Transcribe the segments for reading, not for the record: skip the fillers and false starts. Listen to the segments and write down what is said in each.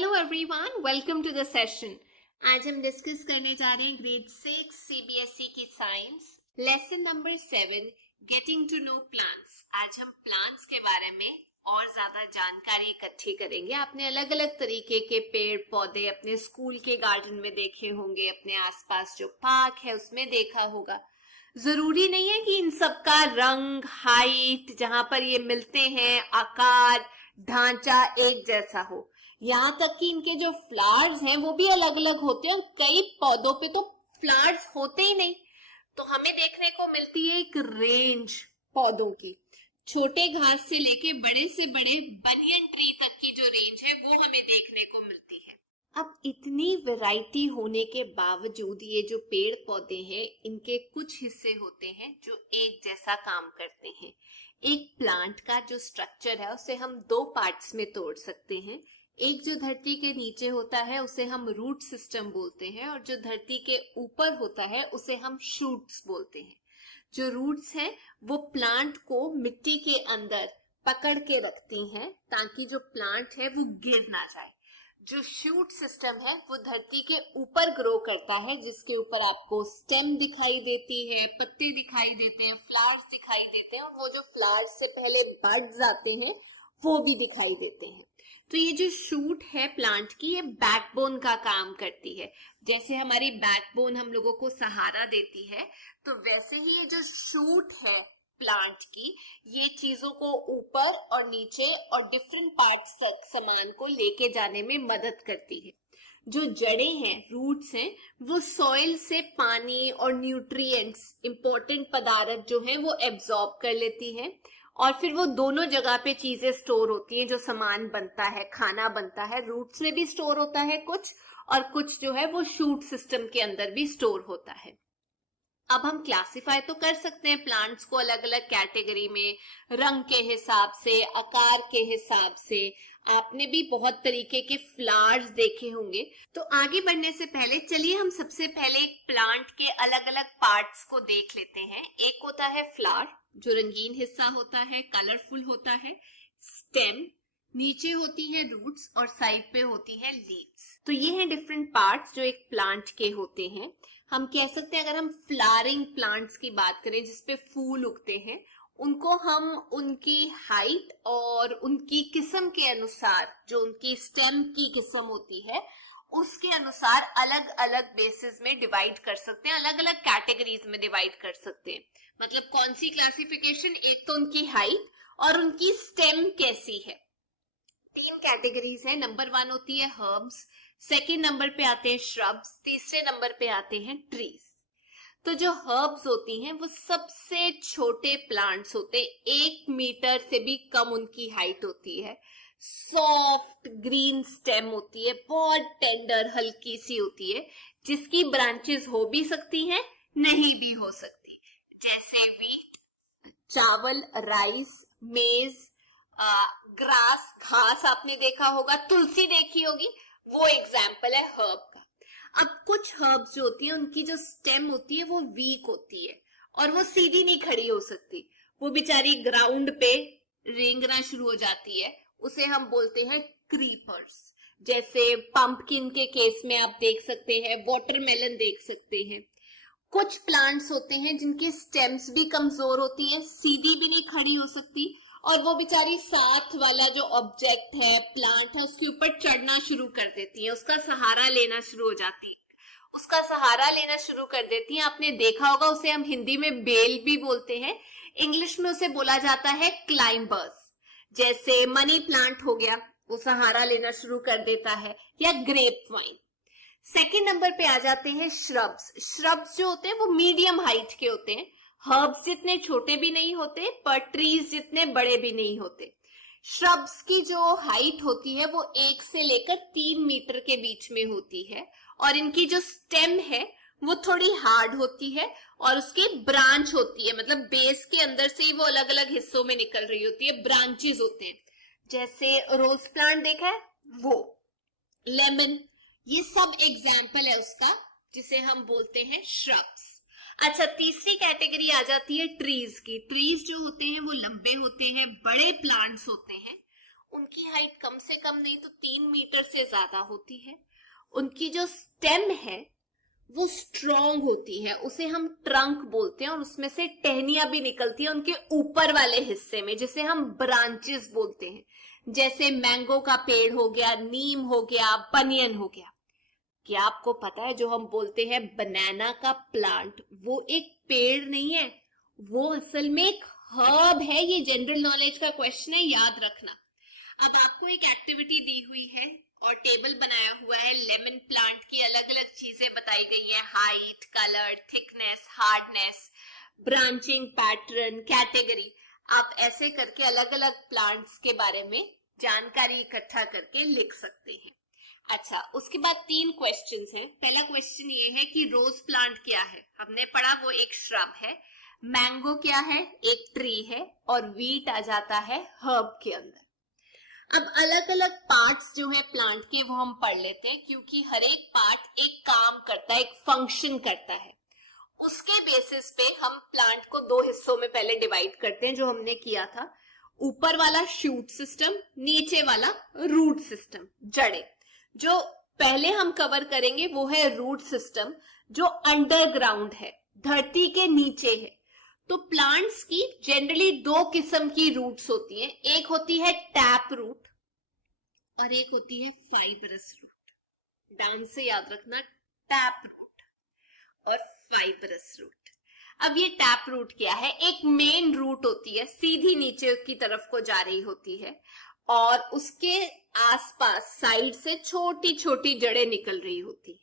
Hello everyone, welcome to the session. आज हम discuss करने जा रहे हैं ग्रेड 6 सीबीएसई की science lesson number 7 getting to know plants. आज हम प्लांट्स के बारे में और ज्यादा जानकारी इकट्ठी करेंगे। आपने अलग अलग तरीके के पेड़ पौधे अपने स्कूल के गार्डन में देखे होंगे, अपने आसपास जो पार्क है उसमें देखा होगा। जरूरी नहीं है कि इन सब का रंग, हाइट, जहां पर ये मिलते हैं, आकार, ढांचा एक जैसा हो। यहाँ तक कि इनके जो फ्लावर्स हैं वो भी अलग अलग होते हैं और कई पौधों पे तो फ्लावर्स होते ही नहीं। तो हमें देखने को मिलती है एक रेंज पौधों की, छोटे घास से लेके बड़े से बड़े बनियन ट्री तक की जो रेंज है वो हमें देखने को मिलती है। अब इतनी वैरायटी होने के बावजूद ये जो पेड़ पौधे हैं इनके कुछ हिस्से होते हैं जो एक जैसा काम करते हैं। एक प्लांट का जो स्ट्रक्चर है उसे हम दो पार्ट्स में तोड़ सकते हैं। एक जो धरती के नीचे होता है उसे हम रूट सिस्टम बोलते हैं और जो धरती के ऊपर होता है उसे हम शूट्स बोलते हैं। जो रूट्स हैं वो प्लांट को मिट्टी के अंदर पकड़ के रखती हैं ताकि जो प्लांट है वो गिर ना जाए। जो शूट सिस्टम है वो धरती के ऊपर ग्रो करता है, जिसके ऊपर आपको स्टेम दिखाई देती है, पत्ते दिखाई देते हैं, फ्लावर्स दिखाई देते हैं और वो जो फ्लावर्स से पहले बड्स आते हैं वो भी दिखाई देते हैं। तो ये जो शूट है प्लांट की, ये बैकबोन का काम करती है। जैसे हमारी बैकबोन हम लोगों को सहारा देती है, तो वैसे ही ये जो शूट है प्लांट की, ये चीजों को ऊपर और नीचे और डिफरेंट पार्ट्स तक सामान को लेके जाने में मदद करती है। जो जड़ें हैं, रूट्स हैं, वो सॉइल से पानी और न्यूट्रिएंट्स, इंपॉर्टेंट पदार्थ जो हैं वो एब्जॉर्ब कर लेती हैं और फिर वो दोनों जगह पे चीजें स्टोर होती हैं। जो सामान बनता है, खाना बनता है, रूट्स में भी स्टोर होता है कुछ, और कुछ जो है वो शूट सिस्टम के अंदर भी स्टोर होता है। अब हम क्लासिफाई तो कर सकते हैं प्लांट्स को अलग अलग कैटेगरी में, रंग के हिसाब से, आकार के हिसाब से। आपने भी बहुत तरीके के फ्लावर्स देखे होंगे। तो आगे बढ़ने से पहले चलिए हम सबसे पहले एक प्लांट के अलग अलग पार्ट्स को देख लेते हैं। एक होता है फ्लावर, जो रंगीन हिस्सा होता है, कलरफुल होता है। स्टेम, नीचे होती है रूट्स और साइड पे होती है लीव्स। तो ये हैं डिफरेंट पार्ट्स जो एक प्लांट के होते हैं। हम कह सकते हैं, अगर हम फ्लावरिंग प्लांट्स की बात करें जिसपे फूल उगते हैं, उनको हम उनकी हाइट और उनकी किस्म के अनुसार, जो उनकी स्टेम की किस्म होती है उसके अनुसार अलग अलग बेसिस में डिवाइड कर सकते हैं, अलग अलग कैटेगरीज में डिवाइड कर सकते हैं। मतलब कौन सी क्लासिफिकेशन? एक तो उनकी हाइट और उनकी स्टेम कैसी है। तीन कैटेगरीज है। नंबर 1 होती है हर्ब्स, सेकेंड नंबर पे आते हैं श्रब्स, तीसरे नंबर पे आते हैं ट्रीज। तो जो हर्ब्स होती हैं वो सबसे छोटे प्लांट्स होते हैं, 1 मीटर से भी कम उनकी हाइट होती है। सॉफ्ट ग्रीन स्टेम होती है, बहुत टेंडर, हल्की सी होती है, जिसकी ब्रांचेस हो भी सकती हैं, नहीं भी हो सकती। जैसे वीट, चावल, राइस, मेज, ग्रास, घास आपने देखा होगा, तुलसी देखी होगी, वो एग्जाम्पल है हर्ब का। अब कुछ हर्ब्स जो होती है उनकी जो स्टेम होती है वो वीक होती है और वो सीधी नहीं खड़ी हो सकती, वो बेचारी ग्राउंड पे रेंगना शुरू हो जाती है। उसे हम बोलते हैं क्रीपर्स। जैसे पंपकिन के केस में आप देख सकते हैं, वाटरमेलन देख सकते हैं। कुछ प्लांट्स होते हैं जिनकी स्टेम्स भी कमजोर होती हैं, सीधी भी नहीं खड़ी हो सकती और वो बेचारी साथ वाला जो ऑब्जेक्ट है, प्लांट है, उसके ऊपर चढ़ना शुरू कर देती है, उसका सहारा लेना शुरू हो जाती है, उसका सहारा लेना शुरू कर देती है। आपने देखा होगा, उसे हम हिंदी में बेल भी बोलते हैं, इंग्लिश में उसे बोला जाता है क्लाइंबर्स। जैसे मनी प्लांट हो गया, वो सहारा लेना शुरू कर देता है, या ग्रेप वाइन। सेकेंड नंबर पे आ जाते हैं श्रब्स। श्रब्स जो होते हैं वो मीडियम हाइट के होते हैं, हर्ब्स जितने छोटे भी नहीं होते पर ट्रीज जितने बड़े भी नहीं होते। श्रब्स की जो हाइट होती है वो 1 से लेकर 3 मीटर के बीच में होती है और इनकी जो स्टेम है वो थोड़ी हार्ड होती है और उसकी ब्रांच होती है, मतलब बेस के अंदर से ही वो अलग अलग हिस्सों में निकल रही होती है, ब्रांचेस होते हैं। जैसे रोज प्लांट देखा है, वो लेमन, ये सब एग्जाम्पल है उसका, जिसे हम बोलते हैं श्रब्स। अच्छा, तीसरी कैटेगरी आ जाती है ट्रीज की। ट्रीज जो होते हैं वो लंबे होते हैं, बड़े प्लांट्स होते हैं, उनकी हाइट कम से कम नहीं तो 3 मीटर से ज्यादा होती है। उनकी जो स्टेम है वो स्ट्रॉन्ग होती है, उसे हम ट्रंक बोलते हैं, और उसमें से टहनियां भी निकलती है उनके ऊपर वाले हिस्से में, जिसे हम ब्रांचेस बोलते हैं। जैसे मैंगो का पेड़ हो गया, नीम हो गया, बनियन हो गया। क्या आपको पता है जो हम बोलते हैं बनाना का प्लांट, वो एक पेड़ नहीं है, वो असल में एक हर्ब है। ये जनरल नॉलेज का क्वेश्चन है, याद रखना। अब आपको एक एक्टिविटी दी हुई है और टेबल बनाया हुआ है। लेमन प्लांट की अलग अलग चीजें बताई गई है, height, colour, thickness, hardness, branching pattern, category. आप ऐसे करके अलग अलग प्लांट्स के बारे में जानकारी इकट्ठा करके लिख सकते हैं। अच्छा, उसके बाद 3 क्वेश्चंस हैं। पहला क्वेश्चन ये है कि रोज प्लांट क्या है, हमने पढ़ा वो एक श्रब है। मैंगो क्या है, एक ट्री है, और वीट आ जाता है हर्ब के अंदर। अब अलग अलग पार्ट्स जो है प्लांट के वो हम पढ़ लेते हैं, क्योंकि हर एक पार्ट एक काम करता है, एक फंक्शन करता है। उसके बेसिस पे हम प्लांट को 2 हिस्सों में पहले डिवाइड करते हैं, जो हमने किया था। ऊपर वाला शूट सिस्टम, नीचे वाला रूट सिस्टम, जड़ें। जो पहले हम कवर करेंगे वो है रूट सिस्टम, जो अंडरग्राउंड है, धरती के नीचे है। तो प्लांट्स की जनरली 2 किस्म की रूट्स होती हैं, एक होती है टैप रूट और एक होती है फाइबरस रूट। ध्यान से याद रखना, टैप रूट और फाइबरस रूट। अब ये टैप रूट क्या है, एक मेन रूट होती है, सीधी नीचे की तरफ को जा रही होती है, और उसके आसपास साइड से छोटी छोटी जड़ें निकल रही होती है।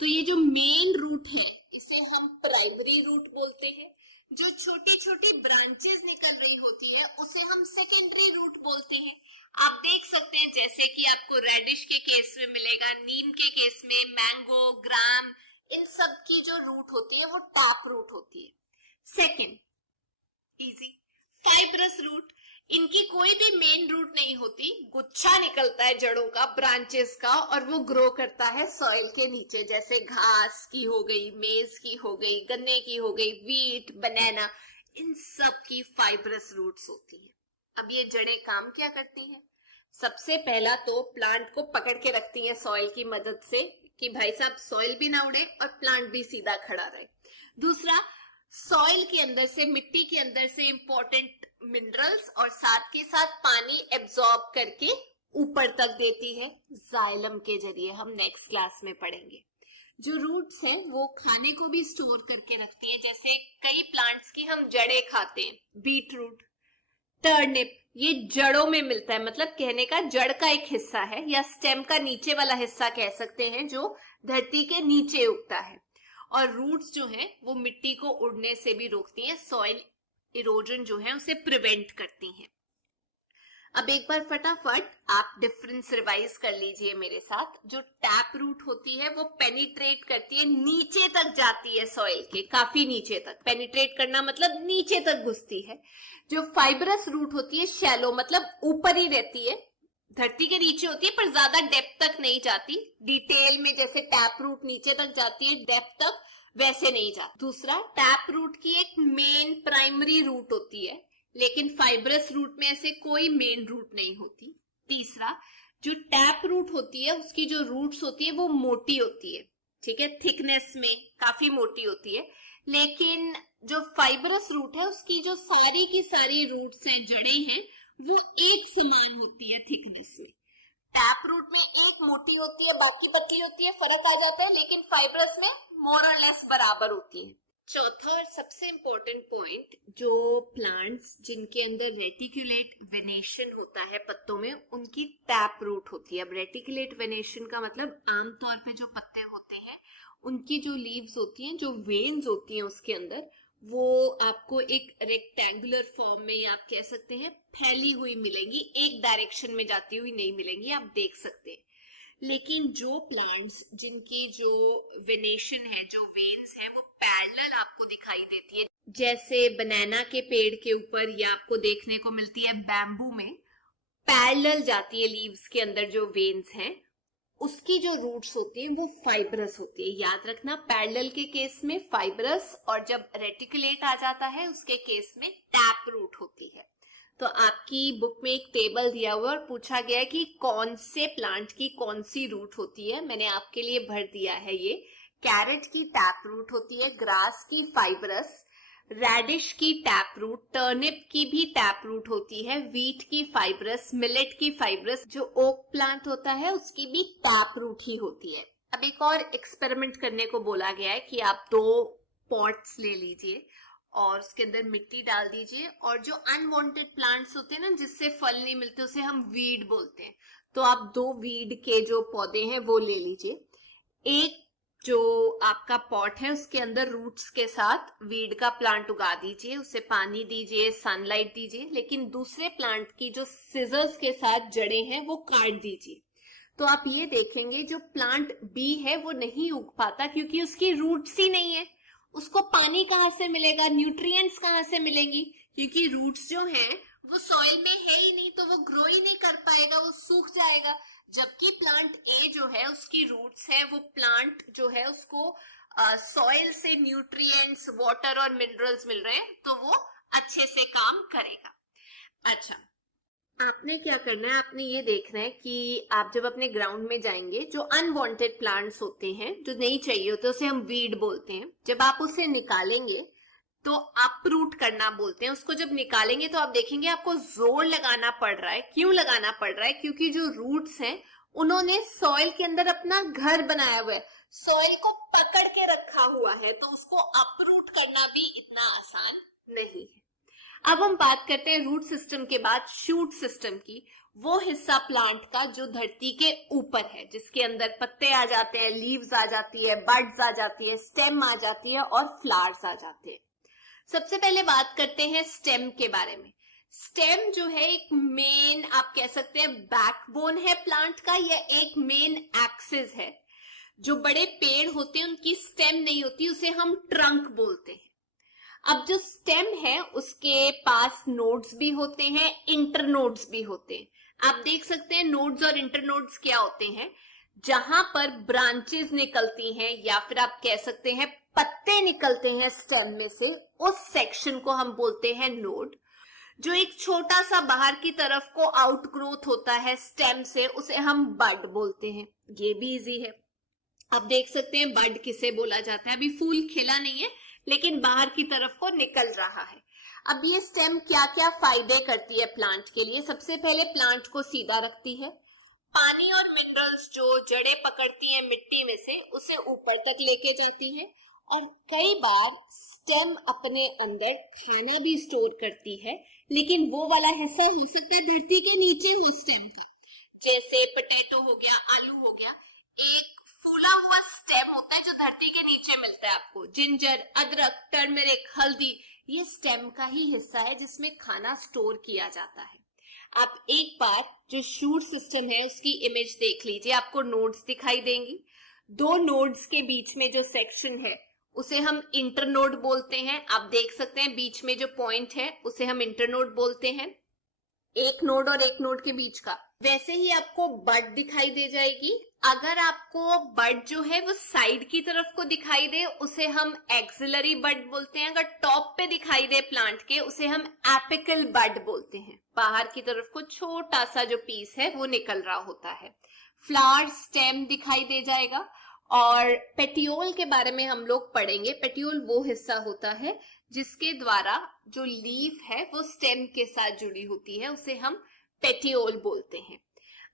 तो ये जो मेन रूट है इसे हम प्राइमरी रूट बोलते हैं। जो छोटी छोटी ब्रांचेस निकल रही होती है उसे हम सेकेंडरी रूट बोलते हैं। आप देख सकते हैं जैसे कि आपको रेडिश के केस में मिलेगा, नीम के केस में, मैंगो, ग्राम, इन सब की जो रूट होती है वो टैप रूट होती है। Second, easy, fibrous root. इनकी कोई भी मेन रूट नहीं होती, गुच्छा निकलता है जड़ों का, ब्रांचेस का, और वो ग्रो करता है सॉइल के नीचे। जैसे घास की हो गई, मेज की हो गई, गन्ने की हो गई, वीट, बनाना, इन सब की फाइब्रस रूट्स होती है। अब ये जड़ें काम क्या करती हैं? सबसे पहला तो प्लांट को पकड़ के रखती हैं सॉइल की मदद से, कि भाई साहब सॉइल भी ना उड़े और प्लांट भी सीधा खड़ा रहे। दूसरा, सॉइल के अंदर से, मिट्टी के अंदर से इंपॉर्टेंट मिनरल्स और साथ के साथ पानी एब्जॉर्ब करके ऊपर तक देती है जाइलम के जरिए, हम नेक्स्ट क्लास में पढ़ेंगे। जो रूट्स हैं वो खाने को भी स्टोर करके रखती है। जैसे कई प्लांट्स की हम जड़ें खाते हैं, बीट रूट, टर्निप, ये जड़ों में मिलता है, मतलब कहने का जड़ का एक हिस्सा है, या स्टेम का नीचे वाला हिस्सा कह सकते हैं, जो धरती के नीचे उगता है। और रूट्स जो हैं वो मिट्टी को उड़ने से भी रोकती हैं, सॉइल इरोजन जो है उसे प्रिवेंट करती हैं। अब एक बार फटाफट आप डिफरेंस रिवाइज कर लीजिए मेरे साथ। जो टैप रूट होती है वो पेनिट्रेट करती है, नीचे तक जाती है सॉइल के, काफी नीचे तक। पेनिट्रेट करना मतलब नीचे तक घुसती है। जो फाइबरस रूट होती है शैलो, मतलब ऊपर ही रहती है, धरती के नीचे होती है पर ज्यादा डेप्थ तक नहीं जाती। डिटेल में जैसे टैप रूट नीचे तक जाती है डेप्थ तक, वैसे नहीं जाती। दूसरा, टैप रूट की एक मेन प्राइमरी रूट होती है, लेकिन फाइब्रस रूट में ऐसे कोई मेन रूट नहीं होती। तीसरा, जो टैप रूट होती है उसकी जो रूट्स होती है वो मोटी होती है, ठीक है, थिकनेस में काफी मोटी होती है। लेकिन जो फाइब्रस रूट है उसकी जो सारी की सारी रूट्स हैं, जड़ें हैं, वो एक समान होती है थिकनेस में। टैप रूट में एक मोटी होती है, बाकी पतली होती है, फर्क आ जाता है, लेकिन फाइब्रस में मोर और लेस बराबर होती है। चौथा और सबसे इंपॉर्टेंट पॉइंट, जो प्लांट्स जिनके अंदर रेटिकुलेट वेनेशन होता है पत्तों में, उनकी टैप रूट होती है। अब रेटिकुलेट वेनेशन का मतलब आमतौर पे जो पत्ते होते हैं उनकी जो लीव्स होती हैं, जो वेन्स होती हैं उसके अंदर, वो आपको एक रेक्टेंगुलर फॉर्म में, या आप कह सकते हैं फैली हुई मिलेंगी, एक डायरेक्शन में जाती हुई नहीं मिलेंगी, आप देख सकते हैं। लेकिन जो प्लांट्स जिनकी जो वेनेशन है, जो वेन्स है, वो पैरेलल आपको दिखाई देती है, जैसे बनाना के पेड़ के ऊपर, या आपको देखने को मिलती है बैम्बू में, पैरेलल जाती है लीव्स के अंदर जो वेन्स हैं, उसकी जो रूट्स होती हैं वो फाइब्रस होती है। याद रखना, पैरेलल के केस में फाइब्रस, और जब रेटिकुलेट आ जाता है उसके केस में टैप रूट होती है। तो आपकी बुक में एक टेबल दिया हुआ है और पूछा गया है कि कौन से प्लांट की कौन सी रूट होती है। मैंने आपके लिए भर दिया है ये। कैरेट की टैप रूट होती है, ग्रास की फाइब्रस, रेडिश की टैप रूट, टर्निप की भी टैप रूट होती है, व्हीट की फाइब्रस, मिलेट की फाइब्रस, जो ओक प्लांट होता है उसकी भी टैप रूट ही होती है। अब एक और एक्सपेरिमेंट करने को बोला गया है कि आप 2 पॉट्स ले लीजिए और उसके अंदर मिट्टी डाल दीजिए, और जो अनवांटेड प्लांट्स होते हैं ना, जिससे फल नहीं मिलते, उसे हम वीड बोलते हैं। तो आप 2 वीड के जो पौधे हैं वो ले लीजिए। एक जो आपका पॉट है उसके अंदर रूट्स के साथ वीड का प्लांट उगा दीजिए, उसे पानी दीजिए, सनलाइट दीजिए, लेकिन दूसरे प्लांट की जो सिजर्स के साथ जड़ें हैं वो काट दीजिए। तो आप ये देखेंगे जो प्लांट बी है वो नहीं उग पाता, क्योंकि उसकी रूट्स ही नहीं है। उसको पानी कहाँ से मिलेगा, न्यूट्रिएंट्स कहाँ से मिलेंगी, क्योंकि रूट्स जो हैं वो सॉइल में है ही नहीं, तो वो ग्रो ही नहीं कर पाएगा, वो सूख जाएगा। जबकि प्लांट ए जो है उसकी रूट्स है, वो प्लांट जो है उसको सॉइल से न्यूट्रिएंट्स, वाटर और मिनरल्स मिल रहे हैं, तो वो अच्छे से काम करेगा। अच्छा, आपने क्या करना है, आपने ये देखना है कि आप जब अपने ग्राउंड में जाएंगे, जो अनवांटेड प्लांट्स होते हैं, जो नहीं चाहिए होते, उसे हम वीड बोलते हैं, जब आप उसे निकालेंगे तो अपरूट करना बोलते हैं। उसको जब निकालेंगे तो आप देखेंगे आपको जोर लगाना पड़ रहा है। क्यों लगाना पड़ रहा है? क्योंकि जो रूट्स हैं उन्होंने सॉइल के अंदर अपना घर बनाया हुआ है, सॉइल को पकड़ के रखा हुआ है, तो उसको अपरूट करना भी इतना आसान नहीं है। अब हम बात करते हैं रूट सिस्टम के बाद शूट सिस्टम की। वो हिस्सा प्लांट का जो धरती के ऊपर है, जिसके अंदर पत्ते आ जाते हैं, लीव्स आ जाती है, बड्स आ जाती है, स्टेम आ जाती है और फ्लावर्स आ जाते हैं। सबसे पहले बात करते हैं स्टेम के बारे में। स्टेम जो है एक मेन, आप कह सकते हैं बैकबोन है प्लांट का, या एक मेन एक्सिस है। जो बड़े पेड़ होते हैं उनकी स्टेम नहीं होती, उसे हम ट्रंक बोलते हैं। अब जो स्टेम है उसके पास नोड्स भी होते हैं, इंटरनोड्स भी होते हैं। आप देख सकते हैं नोड्स और इंटरनोड्स क्या होते हैं। जहां पर ब्रांचेस निकलती हैं या फिर आप कह सकते हैं पत्ते निकलते हैं स्टेम में से, उस सेक्शन को हम बोलते हैं नोड। जो एक छोटा सा बाहर की तरफ को आउटग्रोथ होता है स्टेम से, उसे हम बड बोलते हैं। ये भी इजी है। आप देख सकते हैं बड किसे बोला जाता है। अभी फूल खिला नहीं है लेकिन बाहर की तरफ को निकल रहा है। अब ये स्टेम क्या क्या फायदे करती है प्लांट के लिए? सबसे पहले प्लांट को सीधा रखती है, पानी और मिनरल्स जो जड़ें पकड़ती हैं मिट्टी में से उसे ऊपर तक लेके जाती है, और कई बार स्टेम अपने अंदर खाना भी स्टोर करती है, लेकिन वो वाला हिस्सा हो सकता है धरती के नीचे हो स्टेम का, जैसे पोटैटो हो गया, आलू हो गया। एक फूला हुआ स्टेम होता है जो धरती के नीचे मिलता है आपको। जिंजर, अदरक, टर्मरिक, हल्दी, ये स्टेम का ही हिस्सा है जिसमें खाना स्टोर किया जाता है। आप एक बार जो शूट सिस्टम है उसकी इमेज देख लीजिए, आपको नोड्स दिखाई देंगी। 2 नोड्स के बीच में जो सेक्शन है उसे हम इंटरनोड बोलते हैं। आप देख सकते हैं बीच में जो पॉइंट है उसे हम इंटरनोड बोलते हैं, एक नोड और एक नोड के बीच का। वैसे ही आपको बड दिखाई दे जाएगी। अगर आपको बड जो है वो साइड की तरफ को दिखाई दे उसे हम एक्सिलरी बड बोलते हैं। अगर टॉप पे दिखाई दे प्लांट के उसे हम एपिकल बड बोलते हैं। बाहर की तरफ को छोटा सा जो पीस है वो निकल रहा होता है। फ्लावर स्टेम दिखाई दे जाएगा। और पेटियोल के बारे में हम लोग पढ़ेंगे। पेटियोल वो हिस्सा होता है जिसके द्वारा जो लीफ है वो स्टेम के साथ जुड़ी होती है, उसे हम पेटियोल बोलते हैं।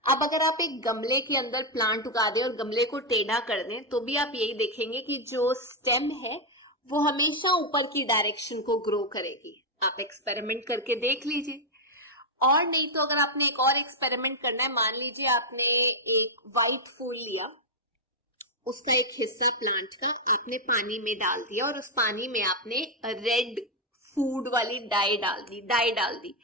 अब अगर आप एक गमले के अंदर प्लांट उगा दें और गमले को टेढ़ा कर दें तो भी आप यही देखेंगे कि जो स्टेम है वो हमेशा ऊपर की डायरेक्शन को ग्रो करेगी। आप एक्सपेरिमेंट करके देख लीजिए। और नहीं तो अगर आपने एक और एक्सपेरिमेंट करना है, मान लीजिए आपने एक व्हाइट फूल लिया, उसका एक हिस्सा प्लांट का आपने पानी में डाल दिया और उस पानी में आपने रेड फूड वाली डाई डाल दी,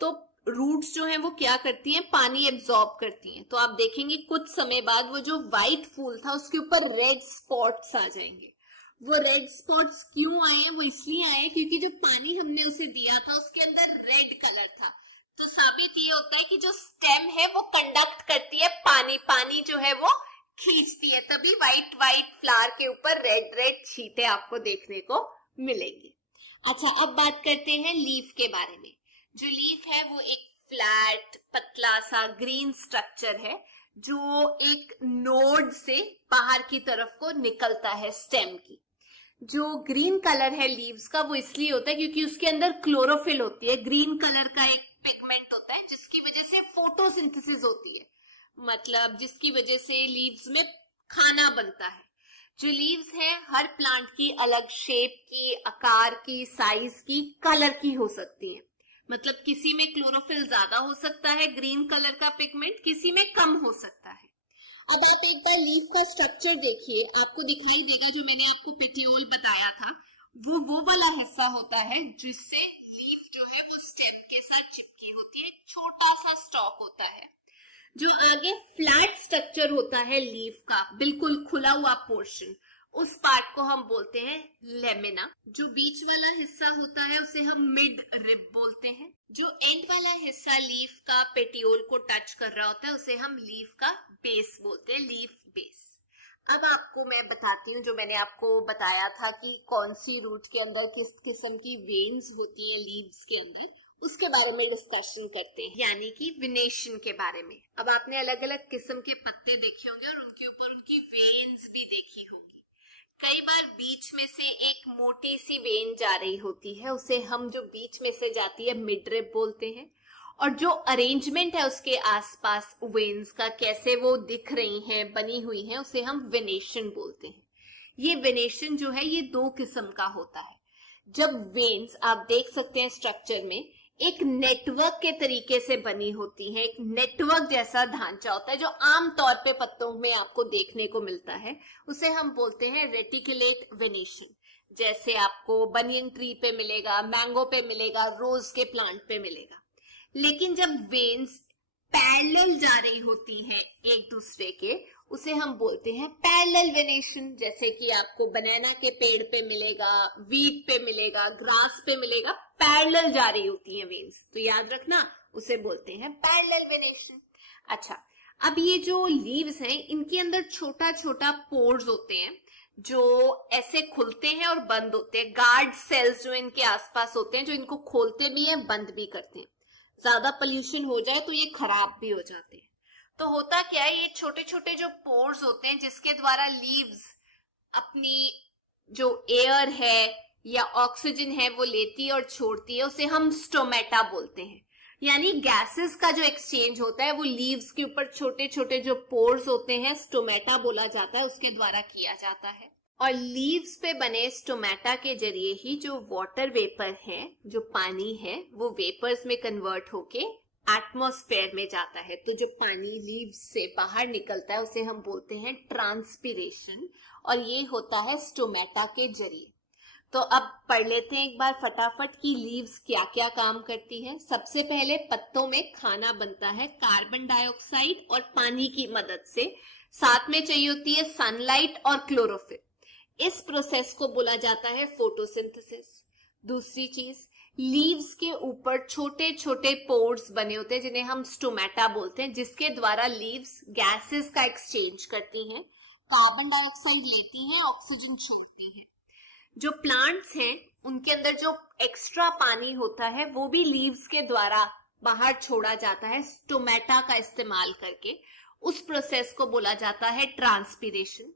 तो रूट्स जो हैं वो क्या करती हैं, पानी एब्जॉर्ब करती हैं। तो आप देखेंगे कुछ समय बाद वो जो व्हाइट फूल था उसके ऊपर रेड स्पॉट्स आ जाएंगे। वो रेड स्पॉट्स क्यों आए हैं? वो इसलिए आए क्योंकि जो पानी हमने उसे दिया था उसके अंदर रेड कलर था। तो साबित ये होता है कि जो स्टेम है वो कंडक्ट करती है पानी जो है वो खींचती है, तभी व्हाइट फ्लावर के ऊपर रेड छींटे आपको देखने को मिलेंगी। अच्छा, अब बात करते हैं लीफ के बारे में। जो लीफ है वो एक फ्लैट पतला सा ग्रीन स्ट्रक्चर है जो एक नोड से बाहर की तरफ को निकलता है स्टेम की। जो ग्रीन कलर है लीव्स का वो इसलिए होता है क्योंकि उसके अंदर क्लोरोफिल होती है, ग्रीन कलर का एक पिगमेंट होता है जिसकी वजह से फोटोसिंथेसिस होती है, मतलब जिसकी वजह से लीव्स में खाना बनता है। जो लीव्स है हर प्लांट की अलग शेप की, आकार की, साइज की, कलर की हो सकती है। मतलब किसी में क्लोरोफिल ज्यादा हो सकता है ग्रीन कलर का पिगमेंट, किसी में कम हो सकता है। अब आप एक बार लीफ का स्ट्रक्चर देखिए, आपको दिखाई देगा जो मैंने आपको पेटियोल बताया था वो वाला हिस्सा होता है जिससे लीफ जो है वो स्टेम के साथ चिपकी होती है, छोटा सा स्टॉक होता है। जो आगे फ्लैट स्ट्रक्चर होता है लीफ का, बिल्कुल खुला हुआ पोर्शन, उस पार्ट को हम बोलते हैं लेमिना। जो बीच वाला हिस्सा होता है उसे हम मिड रिब बोलते हैं। जो एंड वाला हिस्सा लीफ का पेटियोल को टच कर रहा होता है उसे हम लीफ का बेस बोलते हैं, लीफ बेस। अब आपको मैं बताती हूँ जो मैंने आपको बताया था कि कौन सी रूट के अंदर किस किस्म की वेन्स होती है लीव्स के अंदर, उसके बारे में डिस्कशन करते हैं, यानी कि विनेशन के बारे में। अब आपने अलग अलग किस्म के पत्ते देखे होंगे और उनके ऊपर उनकी वेन्स भी देखी होंगी। कई बार बीच में से एक मोटी सी वेन जा रही होती है, उसे हम जो बीच में से जाती है मिडरिब बोलते हैं, और जो अरेंजमेंट है उसके आसपास वेन्स का, कैसे वो दिख रही हैं, बनी हुई हैं, उसे हम वेनेशन बोलते हैं। ये वेनेशन जो है ये दो किस्म का होता है। जब वेन्स आप देख सकते हैं स्ट्रक्चर में एक नेटवर्क के तरीके से बनी होती है, एक नेटवर्क जैसा ढांचा होता है जो आमतौर पे पत्तों में आपको देखने को मिलता है, उसे हम बोलते हैं रेटिकुलेट वेनेशन। जैसे आपको बनियन ट्री पे मिलेगा, मैंगो पे मिलेगा, रोज के प्लांट पे मिलेगा। लेकिन जब वेन्स पैरेलल जा रही होती हैं एक दूसरे के, उसे हम बोलते हैं पैरेलल वेनेशन। जैसे कि आपको बनाना के पेड़ पे मिलेगा, वीट पे मिलेगा, ग्रास पे मिलेगा, पैरेलल जा रही होती हैं वेन्स, तो याद रखना उसे बोलते हैं पैरेलल वेनेशन। अच्छा, अब ये जो लीव्स हैं इनके अंदर छोटा छोटा पोर्स होते हैं जो ऐसे खुलते हैं और बंद होते हैं, गार्ड सेल्स जो इनके आसपास होते हैं जो इनको खोलते भी हैं बंद भी करते हैं। ज्यादा पोल्यूशन हो जाए तो ये खराब भी हो जाते हैं। तो होता क्या है, ये छोटे छोटे जो पोर्स होते हैं जिसके द्वारा लीव्स अपनी जो एयर है या ऑक्सीजन है वो लेती है और छोड़ती है, उसे हम स्टोमेटा बोलते हैं। यानी गैसेस का जो एक्सचेंज होता है वो लीव्स के ऊपर छोटे छोटे जो पोर्स होते हैं, स्टोमेटा बोला जाता है, उसके द्वारा किया जाता है। और लीव्स पे बने स्टोमेटा के जरिए ही जो वाटर वेपर है, जो पानी है, वो वेपर्स में कन्वर्ट होके एटमॉस्फेयर में जाता है। तो जो पानी लीव्स से बाहर निकलता है उसे हम बोलते हैं ट्रांसपीरेशन, और ये होता है स्टोमेटा के जरिए। तो अब पढ़ लेते हैं एक बार फटाफट कि लीव्स क्या क्या काम करती हैं। सबसे पहले पत्तों में खाना बनता है कार्बन डाइऑक्साइड और पानी की मदद से, साथ में चाहिए होती है सनलाइट और क्लोरोफिल। इस प्रोसेस को बोला जाता है फोटोसिंथेसिस। दूसरी चीज, लीव्स के ऊपर छोटे छोटे पोर्स बने होते हैं जिन्हें हम स्टोमेटा बोलते हैं, जिसके द्वारा लीव्स गैसेस का एक्सचेंज करती हैं, कार्बन डाइऑक्साइड लेती हैं, ऑक्सीजन छोड़ती हैं। जो प्लांट्स हैं उनके अंदर जो एक्स्ट्रा पानी होता है वो भी लीव्स के द्वारा बाहर छोड़ा जाता है स्टोमेटा का इस्तेमाल करके। उस प्रोसेस को बोला जाता है ट्रांसपीरेशन।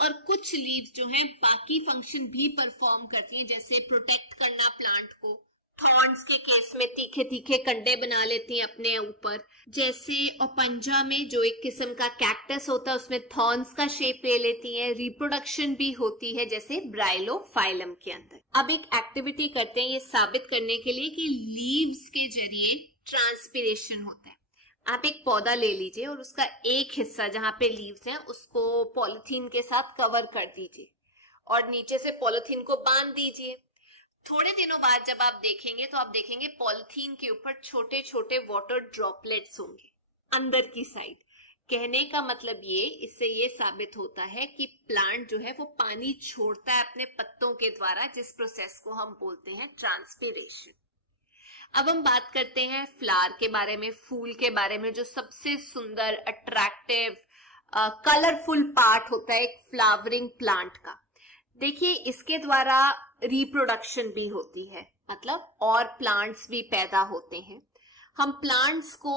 और कुछ लीव्स जो हैं बाकी फंक्शन भी परफॉर्म करती हैं, जैसे प्रोटेक्ट करना प्लांट को, थॉर्न्स के केस में तीखे तीखे कंडे बना लेती हैं अपने ऊपर, जैसे ओपंजा में जो एक किस्म का कैक्टस होता है उसमें थॉर्न्स का शेप ले लेती हैं। रिप्रोडक्शन भी होती है जैसे ब्राइलोफाइलम के अंदर। अब एक एक्टिविटी करते हैं ये साबित करने के लिए कि लीव्स के जरिए ट्रांसपीरेशन होता है। आप एक पौधा ले लीजिए और उसका एक हिस्सा जहां पे लीव्स हैं उसको पॉलिथीन के साथ कवर कर दीजिए और नीचे से पॉलिथीन को बांध दीजिए। थोड़े दिनों बाद जब आप देखेंगे तो आप देखेंगे पॉलिथीन के ऊपर छोटे छोटे वाटर ड्रॉपलेट्स होंगे अंदर की साइड। कहने का मतलब इससे ये साबित होता है कि प्लांट जो है वो पानी छोड़ता है अपने पत्तों के द्वारा, जिस प्रोसेस को हम बोलते हैं ट्रांसपीरेशन। अब हम बात करते हैं फ्लावर के बारे में, फूल के बारे में, जो सबसे सुंदर, अट्रैक्टिव, कलरफुल पार्ट होता है एक फ्लावरिंग प्लांट का। देखिए इसके द्वारा रिप्रोडक्शन भी होती है, मतलब और प्लांट्स भी पैदा होते हैं। हम प्लांट्स को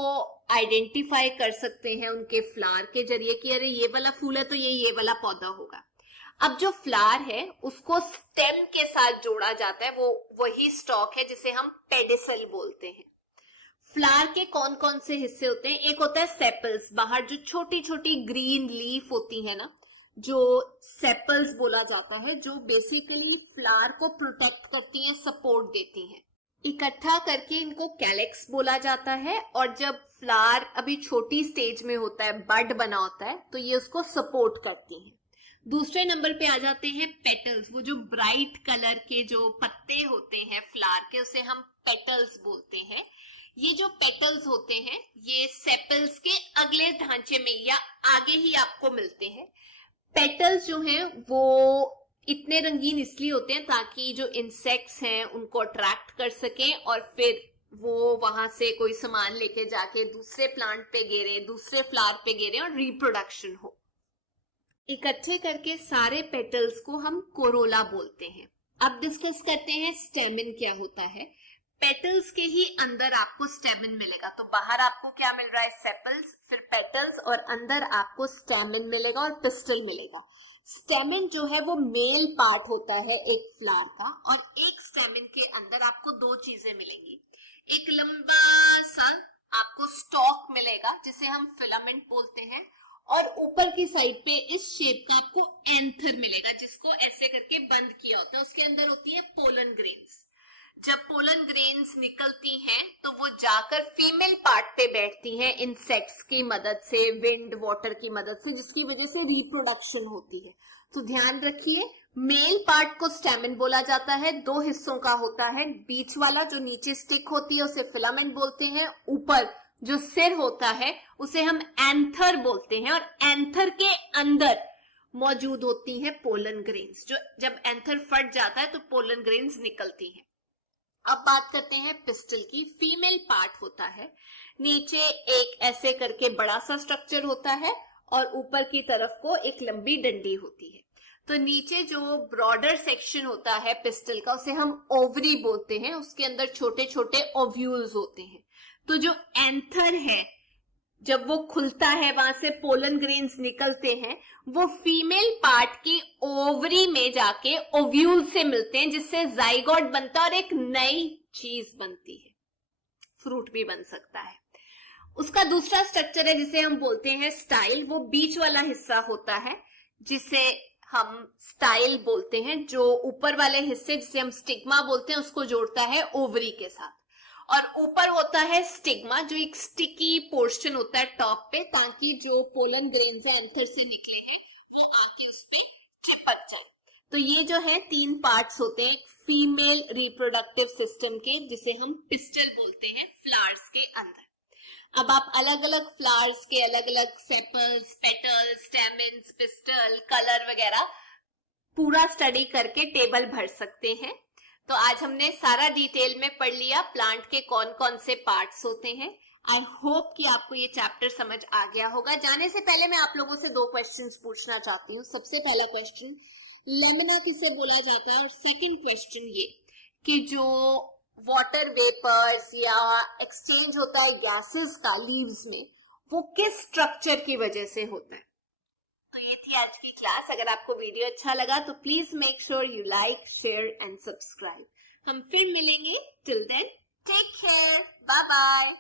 आइडेंटिफाई कर सकते हैं उनके फ्लावर के जरिए कि अरे ये वाला फूल है तो ये वाला पौधा होगा। अब जो फ्लावर है उसको स्टेम के साथ जोड़ा जाता है, वो वही स्टॉक है जिसे हम पेडिसल बोलते हैं। फ्लावर के कौन कौन से हिस्से होते हैं? एक होता है सेपल्स, बाहर जो छोटी छोटी ग्रीन लीफ होती है ना, जो सेपल्स बोला जाता है, जो बेसिकली फ्लावर को प्रोटेक्ट करती हैं, सपोर्ट देती हैं। इकट्ठा करके इनको कैलेक्स बोला जाता है, और जब फ्लावर अभी छोटी स्टेज में होता है, बड बना होता है, तो ये उसको सपोर्ट करती हैं। दूसरे नंबर पे आ जाते हैं पेटल्स, वो जो ब्राइट कलर के जो पत्ते होते हैं फ्लावर के, उसे हम पेटल्स बोलते हैं। ये जो पेटल्स होते हैं ये सेपल्स के अगले ढांचे में या आगे ही आपको मिलते हैं। पेटल्स जो हैं वो इतने रंगीन इसलिए होते हैं ताकि जो इंसेक्ट्स हैं उनको अट्रैक्ट कर सकें और फिर वो वहां से कोई सामान लेके जाके दूसरे प्लांट पे गिरे, दूसरे फ्लावर पे गिरे और रिप्रोडक्शन हो। इकट्ठे करके सारे पेटल्स को हम कोरोला बोलते हैं। अब डिस्कस करते हैं स्टेमिन क्या होता है। पेटल्स के ही अंदर आपको स्टेमिन मिलेगा, तो बाहर आपको क्या मिल रहा है? सेपल्स, फिर पेटल्स, और अंदर आपको स्टेमिन मिलेगा और पिस्टल मिलेगा। स्टेमिन जो है वो मेल पार्ट होता है एक फ्लावर का, और एक स्टेमिन के अंदर आपको दो चीजें मिलेंगी। एक लंबा सा आपको स्टॉक मिलेगा जिसे हम फिलामेंट बोलते हैं, और ऊपर की साइड पे इस शेप का आपको एंथर मिलेगा जिसको ऐसे करके बंद किया होता है। उसके अंदर होती है पोलन ग्रेन्स। जब पोलन ग्रेन्स निकलती हैं तो वो जाकर फीमेल पार्ट पे बैठती हैं इंसेक्ट्स की मदद से, विंड वाटर की मदद से, जिसकी वजह से रिप्रोडक्शन होती है। तो ध्यान रखिए, मेल पार्ट को स्टेमिन बोला जाता है, दो हिस्सों का होता है। बीच वाला जो नीचे स्टिक होती है उसे फिलामेंट बोलते हैं, ऊपर जो सिर होता है उसे हम एंथर बोलते हैं, और एंथर के अंदर मौजूद होती हैं पोलन ग्रेन्स। जो जब एंथर फट जाता है तो पोलन ग्रेन्स निकलती हैं। अब बात करते हैं पिस्टल की। फीमेल पार्ट होता है, नीचे एक ऐसे करके बड़ा सा स्ट्रक्चर होता है और ऊपर की तरफ को एक लंबी डंडी होती है। तो नीचे जो ब्रॉडर सेक्शन होता है पिस्टल का उसे हम ओवरी बोलते हैं, उसके अंदर छोटे छोटे ओव्यूल्स होते हैं। तो जो एंथर है जब वो खुलता है वहां से पोलन ग्रेन्स निकलते हैं, वो फीमेल पार्ट की ओवरी में जाके ओव्यूल से मिलते हैं, जिससे जाइगोट बनता है और एक नई चीज बनती है, फ्रूट भी बन सकता है। उसका दूसरा स्ट्रक्चर है जिसे हम बोलते हैं स्टाइल। वो बीच वाला हिस्सा होता है जिसे हम स्टाइल बोलते हैं, जो ऊपर वाले हिस्से जिसे हम स्टिग्मा बोलते हैं उसको जोड़ता है ओवरी के साथ। और ऊपर होता है स्टिग्मा, जो एक स्टिकी पोर्शन होता है टॉप पे, ताकि जो पोलन ग्रेन्स है एंथर से निकले हैं वो आके उसमें चिपक जाए। तो ये जो है तीन पार्ट्स होते हैं फीमेल रिप्रोडक्टिव सिस्टम के, जिसे हम पिस्टल बोलते हैं फ्लावर्स के अंदर। अब आप अलग अलग फ्लावर्स के अलग अलग सेपल्स, पेटल्स, स्टेमेन्स, पिस्टल, कलर वगैरह पूरा स्टडी करके टेबल भर सकते हैं। तो आज हमने सारा डिटेल में पढ़ लिया प्लांट के कौन कौन से पार्ट्स होते हैं। आई होप कि आपको ये चैप्टर समझ आ गया होगा। जाने से पहले मैं आप लोगों से दो क्वेश्चंस पूछना चाहती हूँ। सबसे पहला क्वेश्चन, लेमिना किसे बोला जाता है? और सेकंड क्वेश्चन ये कि जो वाटर वेपर्स या एक्सचेंज होता है गैसेस का लीव्स में, वो किस स्ट्रक्चर की वजह से होता है? तो ये थी आज की क्लास। अगर आपको वीडियो अच्छा लगा तो please make sure you like, share and subscribe. हम फिर मिलेंगे। Till then take care, bye bye.